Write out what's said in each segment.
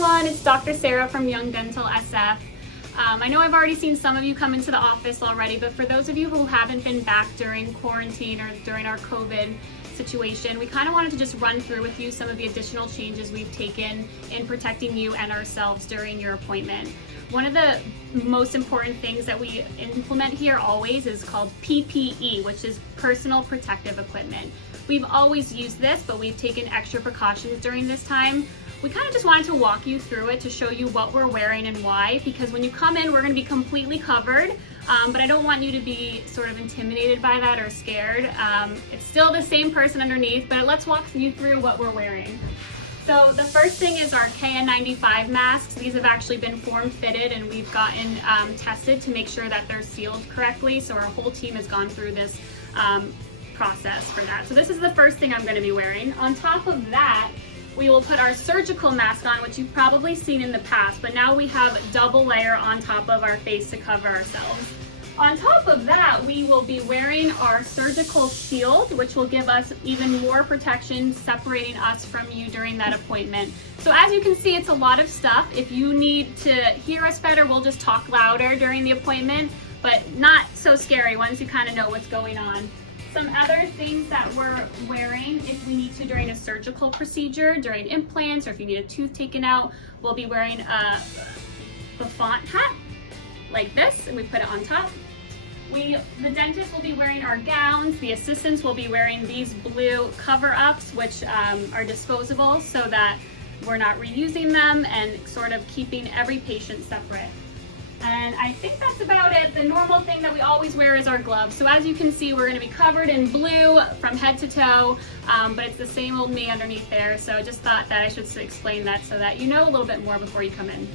everyone, it's Dr. Sara from Young Dental SF. I know I've already seen some of you come into the office already, but for those of you who haven't been back during quarantine or during our COVID situation, we kind of wanted to just run through with you some of the additional changes we've taken in protecting you and ourselves during your appointment. One of the most important things that we implement here always is called PPE, which is personal protective equipment. We've always used this, but we've taken extra precautions during this time. We kind of just wanted to walk you through it to show you what we're wearing and why, because when you come in, we're going to be completely covered, but I don't want you to be sort of intimidated by that or scared. It's still the same person underneath, but let's walk you through what we're wearing. So the first thing is our KN95 masks. These have actually been form fitted and we've gotten tested to make sure that they're sealed correctly. So our whole team has gone through this process for that. So this is the first thing I'm going to be wearing. On top of that, we will put our surgical mask on, which you've probably seen in the past, but now we have double layer on top of our face to cover ourselves. On top of that, we will be wearing our surgical shield, which will give us even more protection, separating us from you during that appointment. So as you can see, it's a lot of stuff. If you need to hear us better, we'll just talk louder during the appointment, but not so scary once you kind of know what's going on. Some other things that we're wearing if we need to during a surgical procedure, during implants, or if you need a tooth taken out, we'll be wearing a buffon hat like this, and we put it on top. The dentist will be wearing our gowns. The assistants will be wearing these blue cover-ups, which are disposable so that we're not reusing them and sort of keeping every patient separate. And I think that's about it. The normal thing that we always wear is our gloves. So as you can see, we're gonna be covered in blue from head to toe, but it's the same old me underneath there. So I just thought that I should explain that so that you know a little bit more before you come in.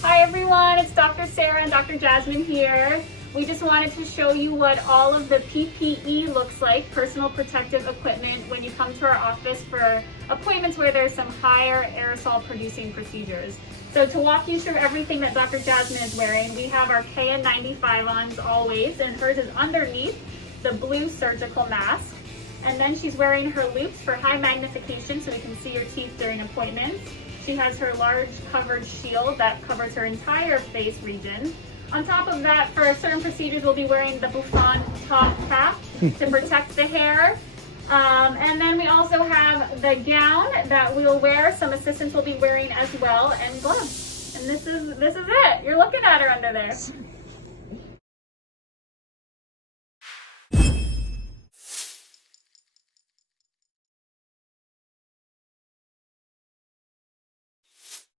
Hi everyone, it's Dr. Sara and Dr. Jasmine here. We just wanted to show you what all of the PPE looks like, personal protective equipment, when you come to our office for appointments where there's some higher aerosol producing procedures. So to walk you through everything that Dr. Jasmine is wearing, we have our KN95 on always, and hers is underneath the blue surgical mask. And then she's wearing her loupes for high magnification so we can see your teeth during appointments. She has her large covered shield that covers her entire face region. On top of that, for certain procedures, we'll be wearing the buffon top cap to protect the hair. And then we also have the gown that we'll wear. Some assistants will be wearing as well, and gloves. And this is it. You're looking at her under there.